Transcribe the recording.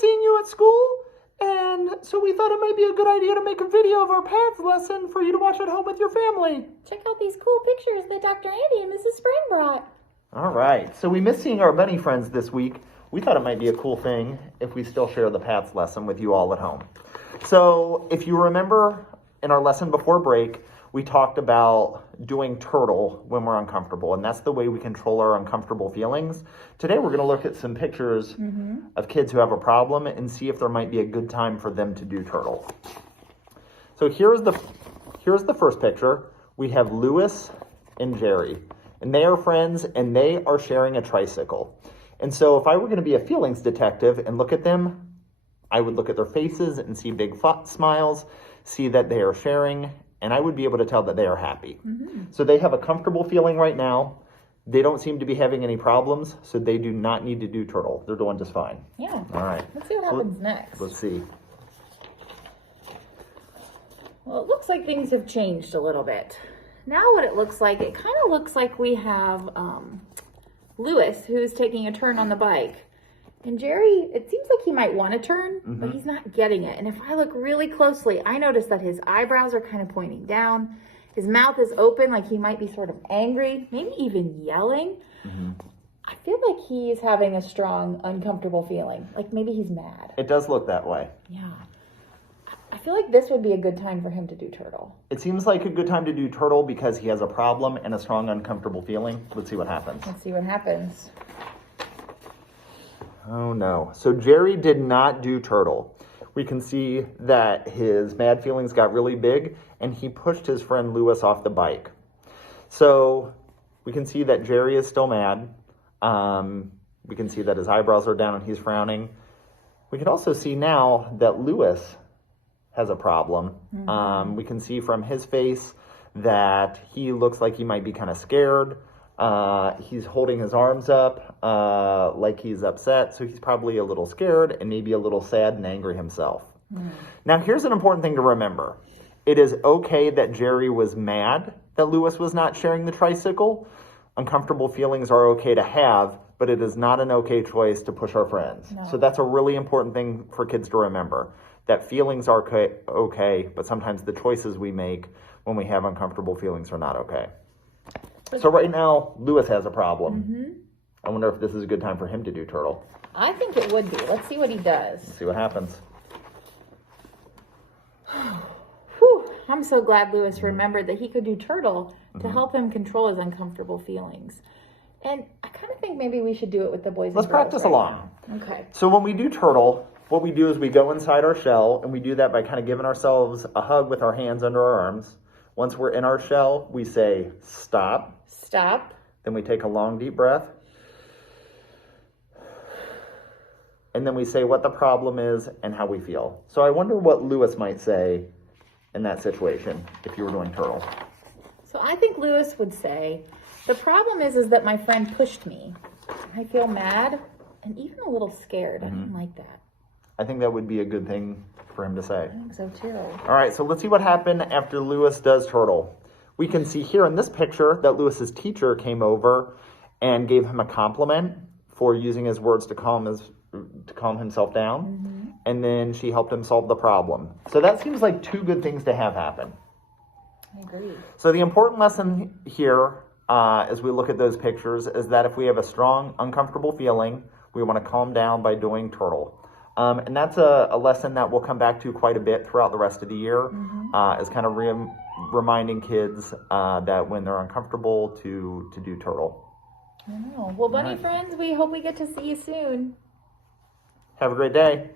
seeing you at school, and so we thought it might be a good idea to make a video of our paths lesson for you to watch at home with your family. Check out these cool pictures that Dr. Andy and Mrs. Sprang brought. All right, so we missed seeing our bunny friends this week. We thought it might be a cool thing if we still share the paths lesson with you all at home. So if you remember in our lesson before break, we talked about doing turtle when we're uncomfortable, and that's the way we control our uncomfortable feelings. Today we're going to look at some pictures of kids who have a problem and see if there might be a good time for them to do turtle. So here's the first picture. We have Lewis and Jerry, and they are friends, and they are sharing a tricycle. And so if I were going to be a feelings detective and look at them, I would look at their faces and see big smiles, see that they are sharing, and I would be able to tell that they are happy. So they have a comfortable feeling right now. They don't seem to be having any problems, so they do not need to do turtle. They're doing just fine. Yeah. All right. Let's see what happens next. Let's see. Well, it looks like things have changed a little bit. Now what it looks like, it kind of looks like we have Lewis, who's taking a turn on the bike. And Jerry, it seems like he might want to turn, but he's not getting it. And if I look really closely, I notice that his eyebrows are kind of pointing down. His mouth is open, like he might be sort of angry, maybe even yelling. I feel like he's having a strong, uncomfortable feeling. Like maybe he's mad. It does look that way. Yeah. I feel like this would be a good time for him to do turtle. It seems like a good time to do turtle because he has a problem and a strong, uncomfortable feeling. Let's see what happens. Let's see what happens. Oh no. So Jerry did not do turtle. We can see that his mad feelings got really big and he pushed his friend Lewis off the bike. So we can see that Jerry is still mad. We can see that his eyebrows are down and he's frowning. We can also see now that Lewis has a problem. We can see from his face that he looks like he might be kind of scared. He's holding his arms up like he's upset, so he's probably a little scared and maybe a little sad and angry himself. Now, here's an important thing to remember. It is okay that Jerry was mad that Lewis was not sharing the tricycle. Uncomfortable feelings are okay to have, but it is not an okay choice to push our friends. No. So that's a really important thing for kids to remember, that feelings are okay, but sometimes the choices we make when we have uncomfortable feelings are not okay. So right now, Lewis has a problem. I wonder if this is a good time for him to do turtle. I think it would be. Let's see what he does. Let's see what happens. Whew. I'm so glad Lewis remembered that he could do turtle to help him control his uncomfortable feelings. And I kind of think maybe we should do it with the boys and girls. Let's practice along. Okay. So when we do turtle, what we do is we go inside our shell, and we do that by kind of giving ourselves a hug with our hands under our arms. Once we're in our shell, we say, stop. Stop. Then we take a long, deep breath. And then we say what the problem is and how we feel. So I wonder what Lewis might say in that situation if you were doing turtle. So I think Lewis would say, the problem is that my friend pushed me. I feel mad and even a little scared. I don't like that. I think that would be a good thing for him to say. I think so too. All right, so let's see what happened after Lewis does turtle. We can see here in this picture that Lewis's teacher came over and gave him a compliment for using his words to calm himself down. And then she helped him solve the problem. So that seems like two good things to have happen. I agree. So the important lesson here, as we look at those pictures, is that if we have a strong, uncomfortable feeling, we want to calm down by doing turtle. And that's a lesson that we'll come back to quite a bit throughout the rest of the year, as kind of reminding kids that when they're uncomfortable to do turtle. I know. Well, bunny friends, we hope we get to see you soon. Have a great day.